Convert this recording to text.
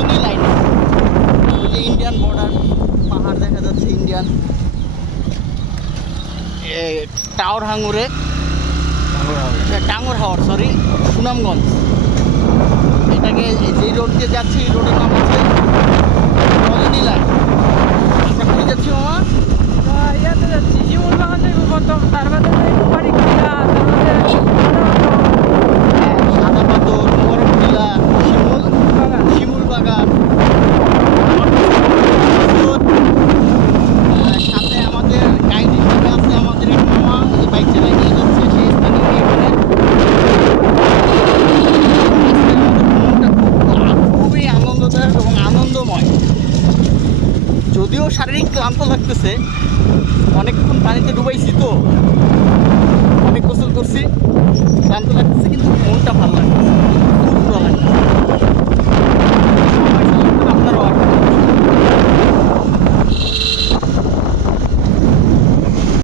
রজনী লাইনে। ওই যে ইন্ডিয়ান বর্ডার, পাহাড় দেখা যাচ্ছে ইন্ডিয়ান। টাওয়ার হাঙুরে, টাঙ্গর হাওর, সরি, সুনামগঞ্জ। এটাকে যে রোড দিয়ে যাচ্ছি, এই রোডের নাম হচ্ছে রজনী লাইন। আমরা কোথায় যাচ্ছি মামা? ইয়াতে যাচ্ছি শিমুল বাগান থেকে প্রথম, তারপরে বাড়ি কিলা, তারপরে সাদা পাথর, বরফটিলা, শিমুল বাগান। শিমুল বাগান। সাথে আমাদের গাইড হিসেবে আছে আমাদের এক মামা, যে বাইক চালায় নিয়ে যাচ্ছে সেই স্থানীয় এখানে। আজকে আমাদের ভ্রমণটা খুবই আনন্দদায়ক এবং আনন্দময়। যদিও শারীরিক ক্লান্ত লাগতেছে, অনেকক্ষণ পানিতে ডুবাইছি তো, অনেক গোসল করছি, ক্লান্ত লাগতেছে, কিন্তু মনটা ভালো লাগছে।